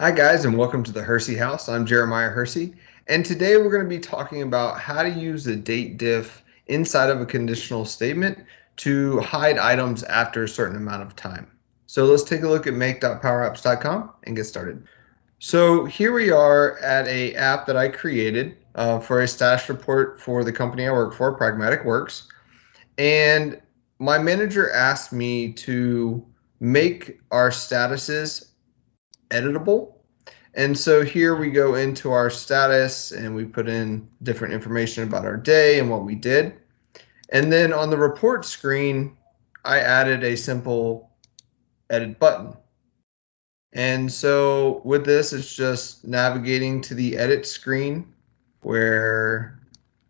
Hi guys, and welcome to the Hersey House. I'm Jeremiah Hersey, and today we're going to be talking about how to use the DateDiff inside of a conditional statement to hide items after a certain amount of time. So let's take a look at make.powerapps.com and get started. So here we are at an app that I created for a status report for the company I work for, Pragmatic Works, and my manager asked me to make our statuses editable. And so here we go into our status and we put in different information about our day and what we did. And then on the report screen, I added a simple edit button. And so with this, it's just navigating to the edit screen where,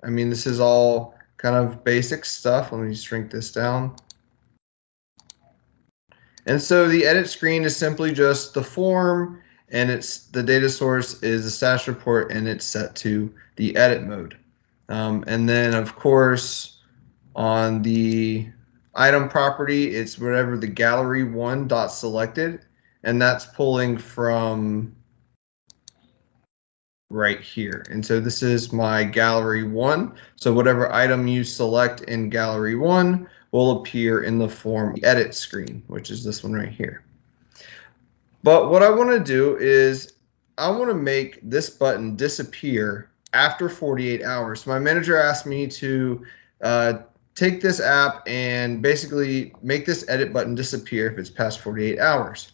this is all kind of basic stuff. Let me shrink this down. And so the edit screen is simply just the form, and the data source is the status report, and it's set to the edit mode. And then of course on the item property, it's whatever the gallery one dot selected, and that's pulling from right here. And so this is my gallery one. So whatever item you select in gallery one will appear in the form edit screen, which is this one right here. But what I want to do is I want to make this button disappear after 48 hours. So my manager asked me to take this app and basically make this edit button disappear if it's past 48 hours.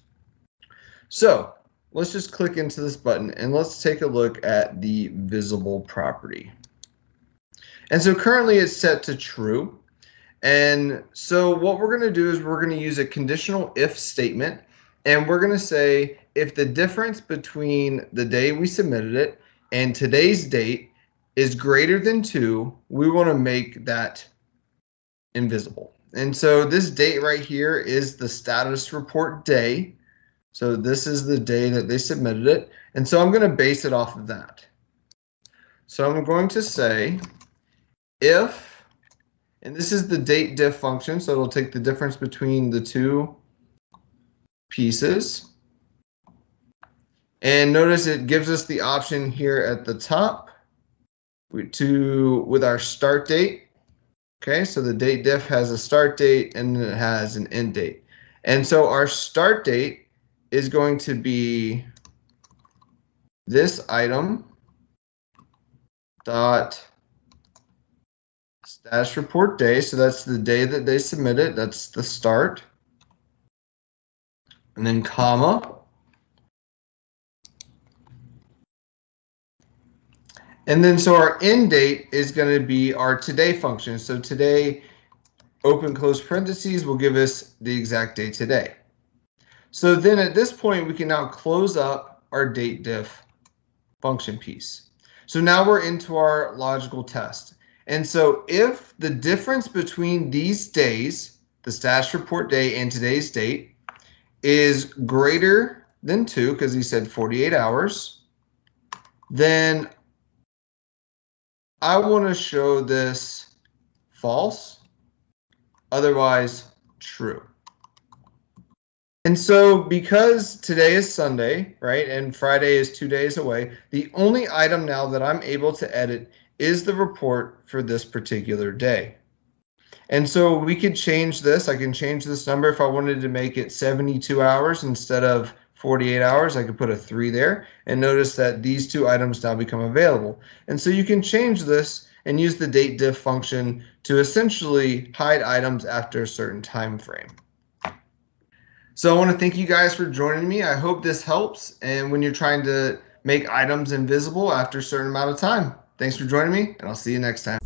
So let's just click into this button and let's take a look at the visible property. And so currently it's set to true. And so what we're going to do is we're going to use a conditional if statement, and we're going to say if the difference between the day we submitted it and today's date is greater than 2, we want to make that invisible. And so this date right here is the status report day. So this is the day that they submitted it. And so I'm going to base it off of that. So I'm going to say if, and this is the DateDiff function, so it'll take the difference between the two pieces. And notice it gives us the option here at the top with our start date. Okay, so the DateDiff has a start date and then it has an end date. And so our start date is going to be this item dot status report day. So that's the day that they submit it. That's the start. And then comma. And then so our end date is going to be our today function. So today, open close parentheses, will give us the exact day today. So then at this point, we can now close up our DateDiff function piece. So now we're into our logical test. And so if the difference between these days, the status report day and today's date, is greater than 2, because he said 48 hours, then I want to show this false, otherwise true. And so because today is Sunday, right, and Friday is 2 days away, the only item now that I'm able to edit is the report for this particular day. And so we could change this. I can change this number if I wanted to make it 72 hours instead of 48 hours. I could put a 3 there, and notice that these two items now become available. And so you can change this and use the DateDiff function to essentially hide items after a certain time frame. So I want to thank you guys for joining me. I hope this helps, and when you're trying to make items invisible after a certain amount of time. Thanks for joining me, and I'll see you next time.